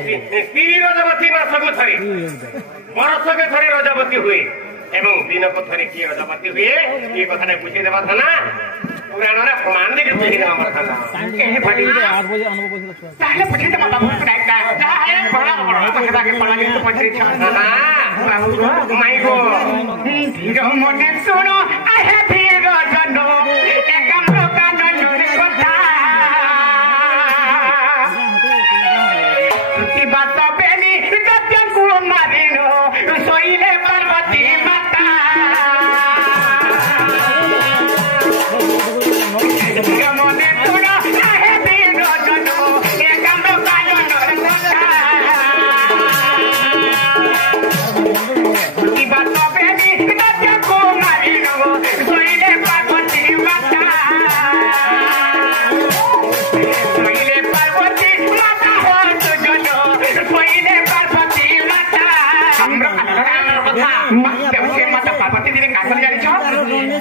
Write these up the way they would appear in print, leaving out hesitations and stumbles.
रजवती mask थरे बरसके थरे रजवती हुए एवं दिन को थरे किए रजवती हुए ये कथा बुझे देवा था ना पुराण प्रमाण देके बुझे देवा था ताहले बुझे देवा बाबू माई गो धीर मने सुनो आहे धीर जनो एकाम कान जोरे कथा बात बेनी दत्यंकु मारिनो सोइले पार्वती माता मने तुनो आहे बीर जनो एकाम कायनर कथा बात बेनी दत्यंकु मारिनो सोइले पार्वती माता सोइले पार्वती माता हो तुजनो सोइले पार्वती माता माता पार्वती जी काकर जानी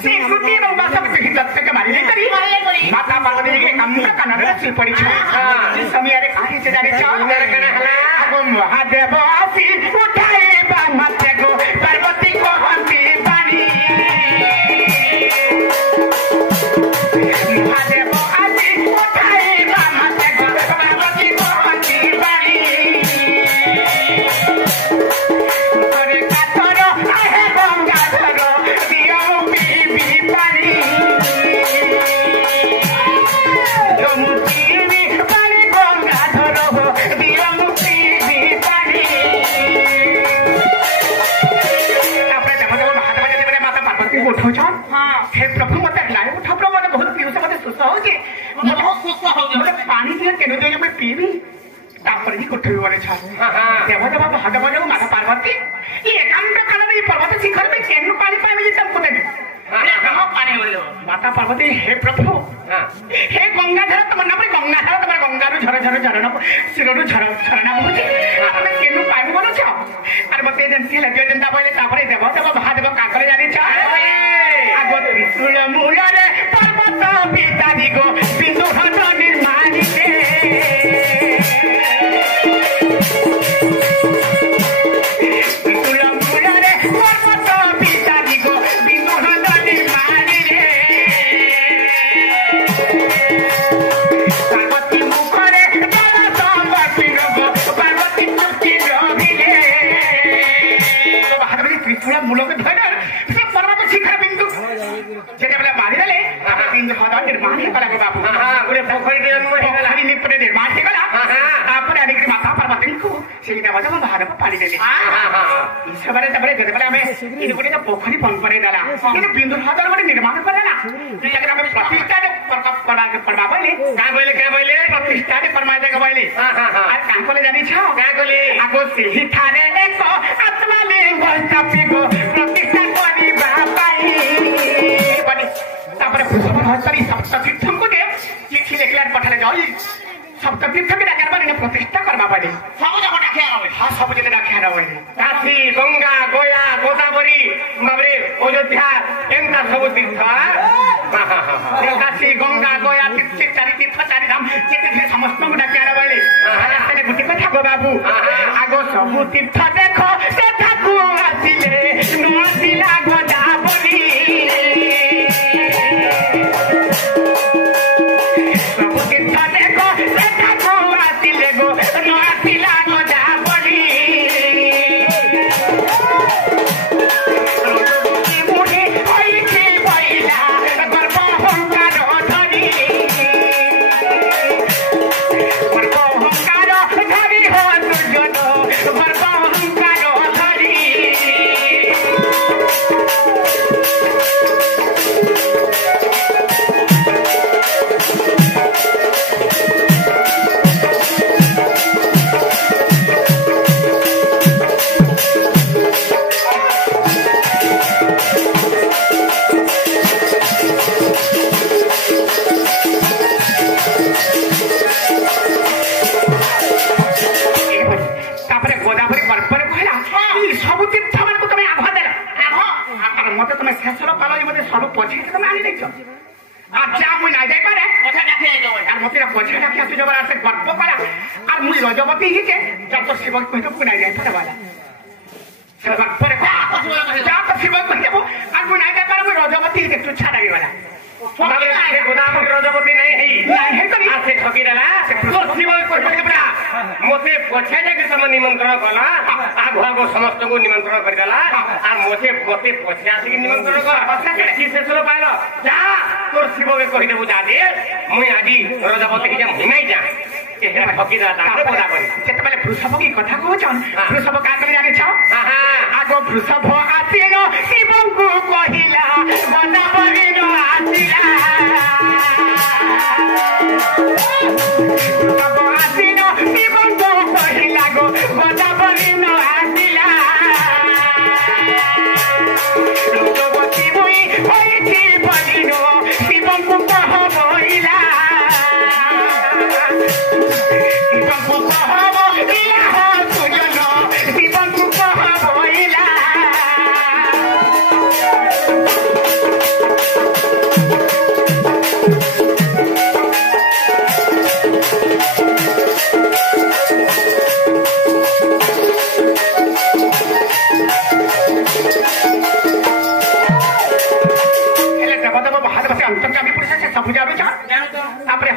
से कुटी बासा के दत्त के मारी करी माता पार्वती जी के काम कानर से पड़ी समय रे काहे से जानी मेरे कने हला अब महादेव आसी उठाए बा माते को पार्वती को हंसी बानी महादेव आसी उठाए बा माते को पार्वती को हंसी बानी करे कातरो आहे गंगाधर दियो बीबी पानी जमुती पानी गंगाधर हो दियो बीबी पानी अपने देवदेव महादेव देवरे माता पार्वती उठो छ हे प्रभु मते लाए उठो प्रभु मते बहुत पीऊ से मते सुस्त हो जे बहुत सुस्त हो जे मते पानी दिए केनो दे मैं पीबी तापर ही कोठरी वाले छ देवदेव महादेव देव माता पार्वती ये एकांत काल में पर्वत शिखर में केनो पानी पानी जे तब कोते पानी बोलो माता पार्वती हे प्रभु हे गंगाधर तुम नाम गंगाधर तुम गंगारू झर झर झरण शिररू झर झरणा होचे आपने केनु पानी बोलो छ और मते जंती लगे जंता बोले तापरे देवदेव महादेव काकरे जानी छ आगो त्रिशूल मूल रे पर्वत पिता दिगो बिंदु हन निर्माणी के त्रिशूल मूल रे पर्वत पिता दिगो बिंदु हन निर्माणी रे पार्वती मुखरे बड़ा संपत्ति रोगो पार्वती चुपी रोगिले महादेव त्रिशूल मूल के धर से पर्वत शिखर बिंदु जेने बले मारी देले बिंदु हन निर्माण हे कला बाबू गुरे पोखरी निर्माण हे गला हरि निपरे निर्माण हे गला तापर आनी माता पार्वती को सेही देवदेव महादेव पानी देले ई सबरे तबरे जदे बले हमें इन गुटे तो पोखरी बन करे देला इन बिंदु हन गुटे निर्माण करेला लेकिन हमें प्रतिष्ठा दे पड़ा के पड़वा बोले का बोले प्रतिष्ठा दे परमाय दे बोले और का कोले जानी छ का कोले आगो सेही थाने एको आत्मा लिंग स्थापी को प्रतिष्ठा करी बापाई बनी तापर पुष्पहस्तरी सप्ततीर्थम को दे चिट्ठी लेखलार पठाले जाई सप्ततीर्थ के डाकर बने प्रतिष्ठा करबा पड़े सब जगह डाके आवे हां सब जगह डाके आवे काशी गंगा गया गोदावरी बाबरे अयोध्या एंता सब तीर्थ काशी गंगा गया तीर्थ चारि तीर्थ चारि धाम जेते समस्त को डाके आवे आले गुटी कथा गो बाबू आगो सब तीर्थ देखो से ठाकु आसिले नसिला गोदावरी सब तीर्थ देखो से ठाकु आसिले गो नसिला गोदावरी मुनि होई के बैला गर्व अहंकार धरी गर्व अहंकार धरी हो दुर्जन गर्व अहंकार धरी तापरे गोदावरी पर्वत कहला ई सब तीर्थ मान को तुम आभा देला मते तुम शेषर काल मते सब पछी तुम आनी देछ अच्छा मुई ना जाई पारे अच्छा देखै जाओ पार्वती पछा डाकी आसु जब से गर्व कला और मुई रजवती ही के जब तो शिव कह तो पुनाई जाए पड़े वाला से गर्व रे जा तो शिव कह देबो और पुनाई जाए पर मुई रजवती के तू छाड़ा गई वाला से गोदाम रजवती नहीं है तो आसे ठकी देला तो शिव कह देबरा मोते पछा जाके सम निमंत्रण कला आगो आगो समस्त को निमंत्रण कर देला और मोते गोते पछा से निमंत्रण कर बेसी से सुनो पाइलो जा तोर शिव के कहि देबो जा दे मुई आदि रजवती के हिमाई जा ए ठकी दादा बोला बनी जेते बेले वृषभ की कथा कहछन वृषभ का कर जाने छ आगो वृषभ आसीनो शिव को कहिला गोदावरी नो आसीला वृषभ आसीनो शिव को कहिला गो गोदावरी नो आसीला रजवती मुई होइछि बलिनो शिव को कहबइला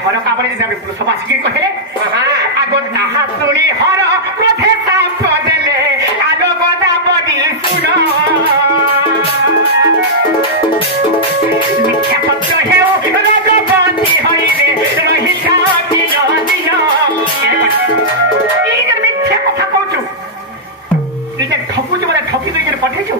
हर काबरे वृषभ आसिक कहले आगो ताहा शुणी हर क्रोधे साप देले आगो गोदावरी सुन मिथ्या पत्र हेउ रजवती हइरे रहिता दिन दिन ई जे मिथ्या कथा कहछु ई जे ठकुछु बोले ठकी दुई पठेछु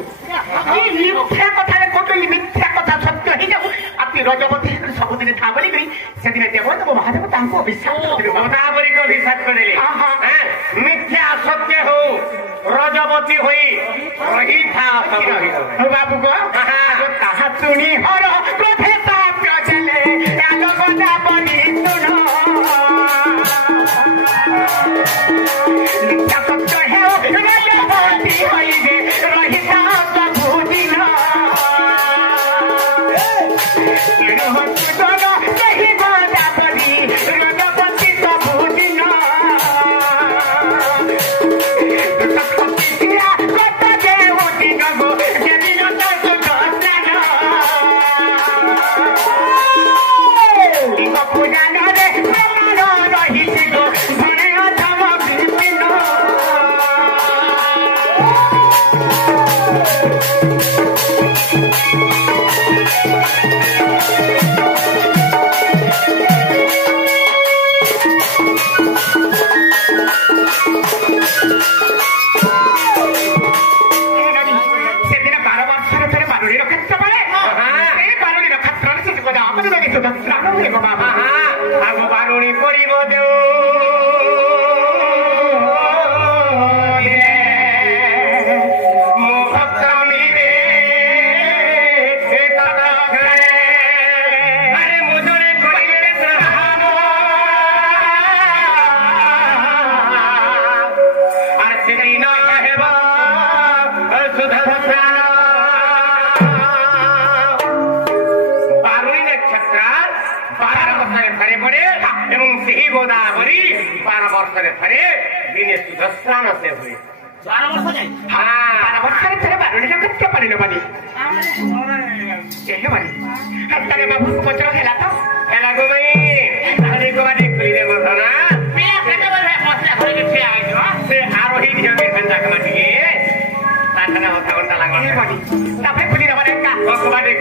ई मिथ्या कथा रे कहछु ई मिथ्या कथा सत्य ही जाऊ आपकी रजवती सब दिन था बोली गई से दिन देव तो महादेव तांको अभिशाप गोदावरी को अभिशाप कर देले मिथ्या सत्य हो रजवती होई रही था सब बाबू को ताहा सुनी हर क्रोधे साप चले आलो गोदावरी सुनो मिथ्या सत्य हेउ रजवती हइरे रहिता सब दिन आगो बारुणी करिब देउ मो भक्त मिले अरे मुझे करिबे प्रणाम আর সেদিন কহেব সুধা প্রাণ বারুই নক্ষত্র 12 বছরে ফরে পড়ে এবং সেই গোদাবরী 12 বছরে ফরে দিনে সুধা স্নান সে हुए 12 वर्ष जाए हां 12 वर्ष से बारुणी नक्षत्र पड़िलो बनी एहे बनी हत्तारे बाबू को पचरो खेला तो हेला गो भाई अरे को बारी खुली दे बसना पिया केते बोले मसला घरे के छे आइ जो से आरोही दियो के खंजा कमाटी के तातना होता कोनता लागो ए बनी तापे खुली रे बने का को बारी